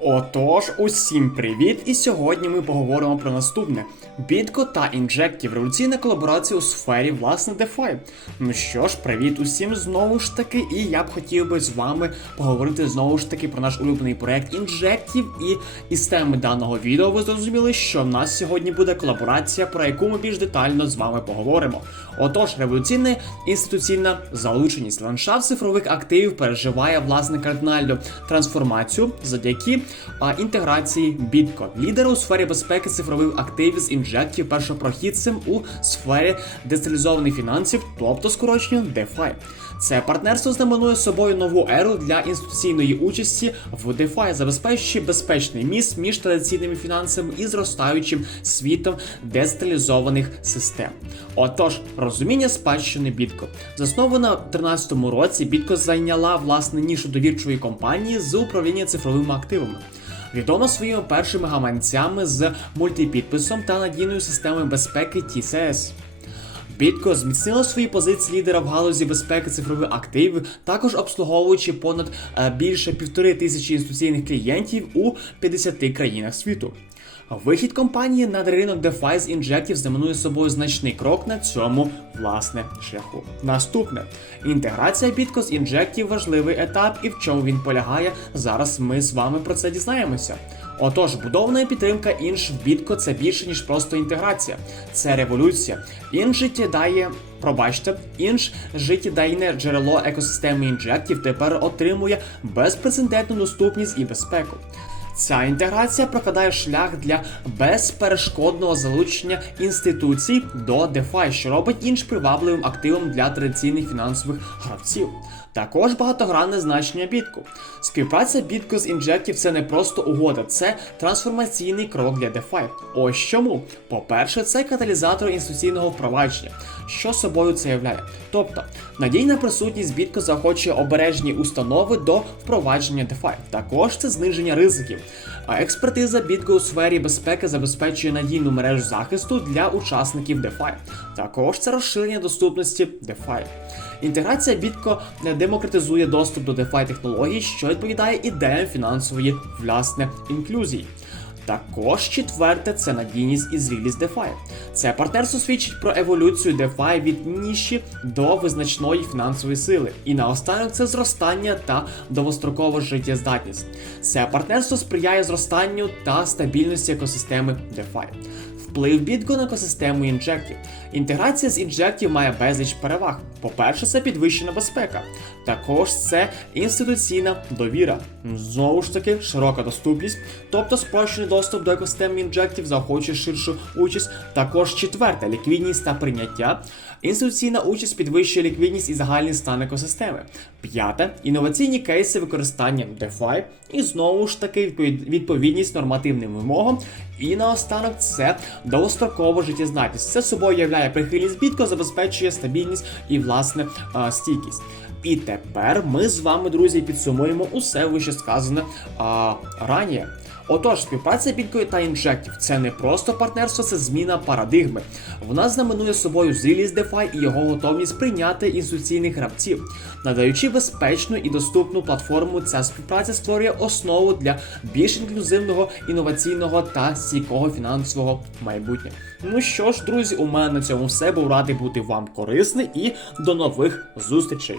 Отож, усім привіт! І сьогодні ми поговоримо про наступне: Бітко та Injective – революційна колаборація у сфері власне DeFi. Ну що ж, привіт усім знову ж таки, і я б хотів би з вами поговорити знову ж таки про наш улюблений проект Injective. І із теми даного відео ви зрозуміли, що в нас сьогодні буде колаборація, про яку ми більш детально з вами поговоримо. Отож, революційна інституційна залученість ландшафт цифрових активів переживає власне кардинальну трансформацію завдяки а, інтеграції Bitco, лідера у сфері безпеки цифрових активів з Injective першопрохідцем у сфері децентралізованих фінансів, тобто скорочення DeFi. Це партнерство знаменує собою нову еру для інституційної участі в DeFi, забезпечуючи безпечний міст між традиційними фінансами і зростаючим світом децентралізованих систем. Отож, розуміння спадщини Bitco. Заснована в 2013 році, Bitco зайняла власне нішу довірчої компанії з управління цифровими активами. Відома своїми першими гаманцями з мультипідписом та надійною системою безпеки TCS. Бітко зміцнила свої позиції лідера в галузі безпеки цифрових активів, також обслуговуючи понад е, більше півтори тисячі інституційних клієнтів у 50 країнах світу. Вихід компанії на ринок DeFi з Injective знаменує собою значний крок на цьому власне шляху. Наступне інтеграція Bitco з Injective – важливий етап, і в чому він полягає. Зараз ми з вами про це дізнаємося. Отож, будована підтримка інш в Bitco – це більше ніж просто інтеграція, це революція. Інш життєдає, пробачте, інш життєдайне джерело екосистеми інжектів тепер отримує безпрецедентну доступність і безпеку. Ця інтеграція прокладає шлях для безперешкодного залучення інституцій до DeFi, що робить інш привабливим активом для традиційних фінансових гравців. Також багатогранне значення бітку. Співпраця бітку з Injective – це не просто угода, це трансформаційний крок для DeFi. Ось чому. По-перше, це каталізатор інституційного впровадження. Що собою це являє? Тобто, надійна присутність бітко заохочує обережні установи до впровадження DeFi. Також це зниження ризиків. Експертиза бітко у сфері безпеки забезпечує надійну мережу захисту для учасників DeFi. Також це розширення доступності DeFi. Інтеграція Bitco демократизує доступ до DeFi технологій, що відповідає ідеям фінансової власне інклюзії. Також четверте це надійність і зрілість DeFi. Це партнерство свідчить про еволюцію DeFi від ніші до визначної фінансової сили. І наостанок це зростання та довгострокова життєздатність. Це партнерство сприяє зростанню та стабільності екосистеми DeFi. Вплив Bitco на екосистему Injective. Інтеграція з Injective має безліч переваг. По-перше, це підвищена безпека. Також це інституційна довіра. Знову ж таки, широка доступність, тобто спрощений доступ до екосистеми Injective заохочує ширшу участь. Також четверте ліквідність та прийняття. Інституційна участь підвищує ліквідність і загальний стан екосистеми. П'яте інноваційні кейси використання DeFi. І знову ж таки відповідність нормативним вимогам. І наостанок це довгострокова життєздатність. Це собою являє прихильність бітко, забезпечує стабільність і власне а, стійкість. І тепер ми з вами, друзі, підсумуємо усе вище сказане а, раніше. Отож, співпраця Bitcoin та Injective – це не просто партнерство, це зміна парадигми. Вона знаменує собою зрілість DeFi і його готовність прийняти інституційних гравців. Надаючи безпечну і доступну платформу, ця співпраця створює основу для більш інклюзивного, інноваційного та стійкого фінансового майбутнього. Ну що ж, друзі, у мене на цьому все був радий бути вам корисний і до нових зустрічей.